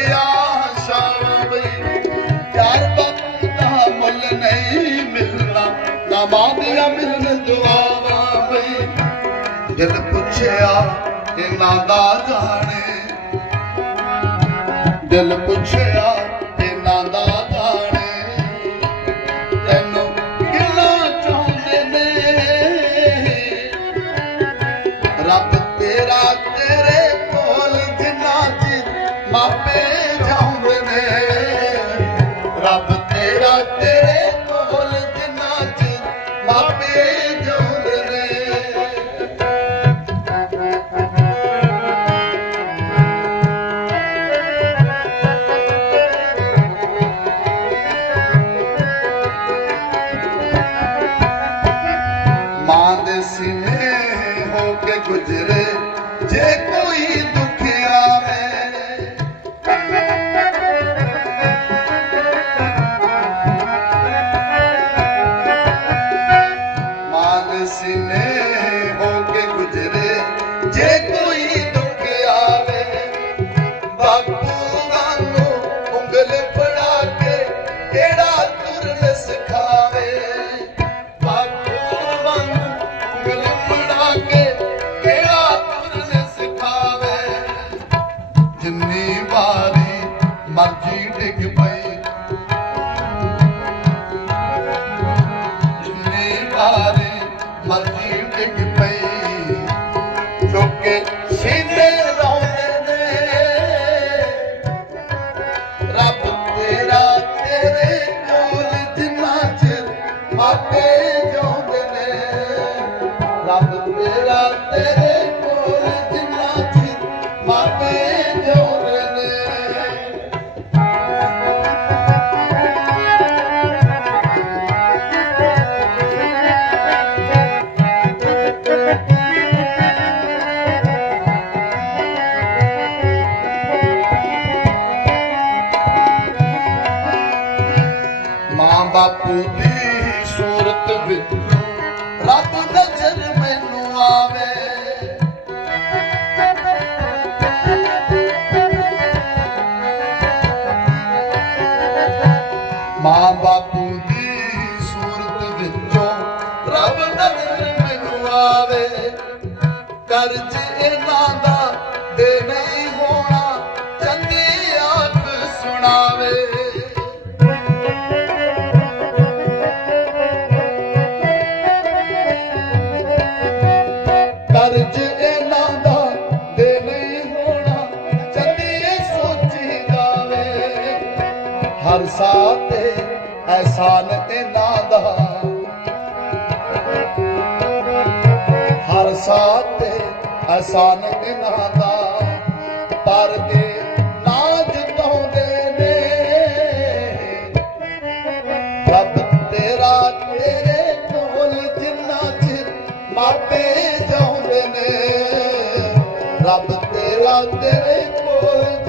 ਦੀਆਂ ਮੁੱਲ ਨਹੀਂ ਮਿਲਣਾ। ਨਾ ਮਾਂ ਦੀਆਂ ਮਿਲਣ ਦੁਆਵਾਂ ਬਈ ਦਿਲ ਪੁੱਛਿਆ ਇਹਨਾਂ ਦਾ ਜਾਣੇ। ਦਿਲ ਪੁੱਛਿਆ ਮਾਪੇ ਜਾਉਂਦੇ ਨੇ। ਰੱਬ ਤੇਰਾ ਤੇਰੇ ਕੋਲ ਜਿੰਨਾ ਚਿਰ ਮਾਪੇ ਜਾਉਂਦੇ ਨੇ। ਮਾਂ ਦੇ ਸੀਨੇ ਹੋ ਕੇ ਗੁਜਰੇ। ਜੇ ਮਰਜ਼ੀ ਡਿੱਗ ਪਈ। ਜਿੰਨੀ ਵਾਰੀ ਮਰਜ਼ੀ ਡਿੱਗ ਪਈ। ਚੁੱਕੇ ਸੀਨੇ ਲਾਉਂਦੇ ਨੇ। ਰੱਬ ਤੇਰਾ ਤੇਰੇ ਕੋਲ ਜਿੰਨਾ ਚ ਮਾਪੇ ਜਾਉਂਦੇ ਨੇ। ਰੱਬ ਤੇਰਾ ਤੇਰੇ ਕੋਲ ਜਿੰਨਾ ਚ ਮਾਪੇ ਜਾਉਂਦੇ ਮਾਂ ਬਾਪੂ ਦੀ ਸੂਰਤ ਵਿੱਚ ਰੱਬ ਨਜ਼ਰ ਮੈਨੂੰ ਆਵੇ। ਮਾਂ ਬਾਪੂ ਦੀ ਸੂਰਤ ਵਿੱਚੋਂ ਰੱਬ ਨਜ਼ਰ ਮੈਨੂੰ ਆਵੇ। ਕਰਜ਼ ਇਹਨਾਂ ਦਾ ਦੇ ਨਹੀਂ ਹੋਣਾ, ਚੰਗੀ ਆਖ ਸੁਣਾਵੇ। ਹਰ ਤੇ ਐਸਾਨ ਇਹਨਾਂ ਦਾ ਹਰ ਸਾਹ ਤੇ ਐਸਾਨ ਇਹਨਾਂ ਦਾ ਪਰ ਦੇ ਨਾ ਜਿਤਾਉਂਦੇ ਨੇ, ਰੱਬ ਤੇਰਾ ਤੇਰੇ ਕੋਲ ਜਿੰਨਾ ਚਿਰ ਮਾਪੇ ਜਾਉਂਦੇ ਨੇ, ਰੱਬ ਤੇਰਾ ਤੇਰੇ ਕੋਲ